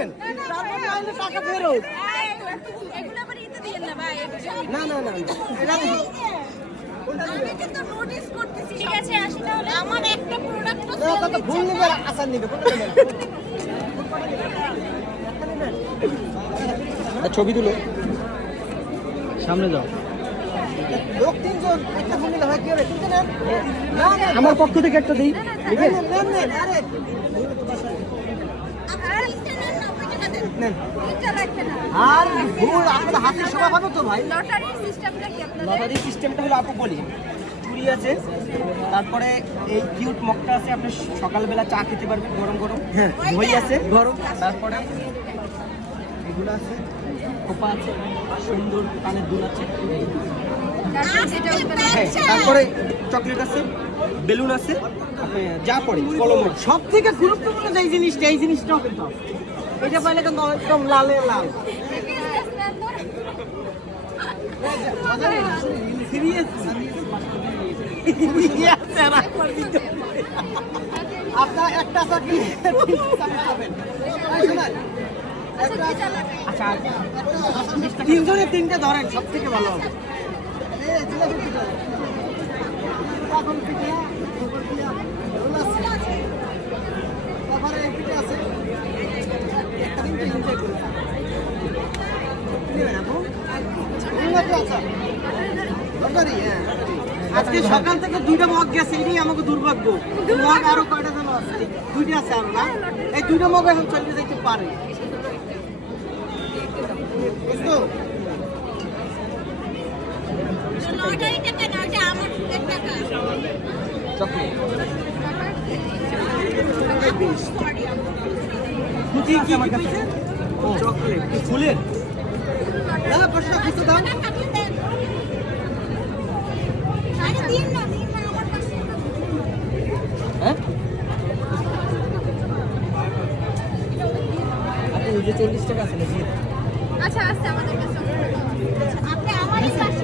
নেন, তারপর নাহলে টাকা ফেরত। এগুলো আবার ইতে দিয়েন না ভাই। না না না, এটা তো আমি কিন্তু নোটিস করতেছি। ঠিক আছে, আসি তাহলে। আমার একটা প্রোডাক্ট তো না, কত ভুল নিবে, আসার নিবে, কোনটা নেবেন? ছবি তুলো, সামনে যাও। লোক তিনজন, একটা ভুল নিলে হয় কি হবে? তিনটে নেন। না না, আমার পক্ষ থেকে একটা দিই। নেন, নেন, নেন, আরে নেন। আর ভুল আপনাদের হাতের শোভা পাবে তো ভাই। লটারির সিস্টেমটা কি আপনাদের? লটারি সিস্টেমটা হলো আপু বলি, চুড়ি আছে, তারপরে এই কিউট মগটা আছে, আপনি সকালবেলা চা খেতে পারবেন গরম গরম। হ্যাঁ, দই আছে গরম। তারপরে এগুলো আছে। খোপা আছে, সুন্দর কানের দুল আছে। হ্যাঁ, তারপরে চকলেট আছে, বেলুন আছে, আপনি যা পড়ে কলম। সব থেকে গুরুত্বপূর্ণ যে জিনিসটা, এই জিনিসটাও কিন্তু আছে। এটা পাইলে কিন্তু একদম লালে লাল। আপনার একটা চাকরি আচ্ছা, তিনজনে তিনটে ধরেন, সব থেকে ভালো হবে। আজকে সকাল থেকে দুইটা মগ গেছে, এটাই আমাকে দুর্ভাগ্য। মগ আরো কয়টা যেন আছে, দুইটা আছে আরো না, এই দুইটা মগ এখন চলে যেতে পারে। বুঝতো? লটারি টাকা না, ওটা আমার সুদের টাকা। চকলেট কি কি আমার কাছে? চকলেট ফুলের না, প্রশ্ন কিছু দাও। থাকলে দেন। আরে দিন না, দিন না, আমার কাছে। হ্যাঁ, আপনি ওই যে 40 টাকা আছে না দিয়ে দেন। আচ্ছা, আচ্ছা, আমাদের কাছে। আপনি আমারই পাশে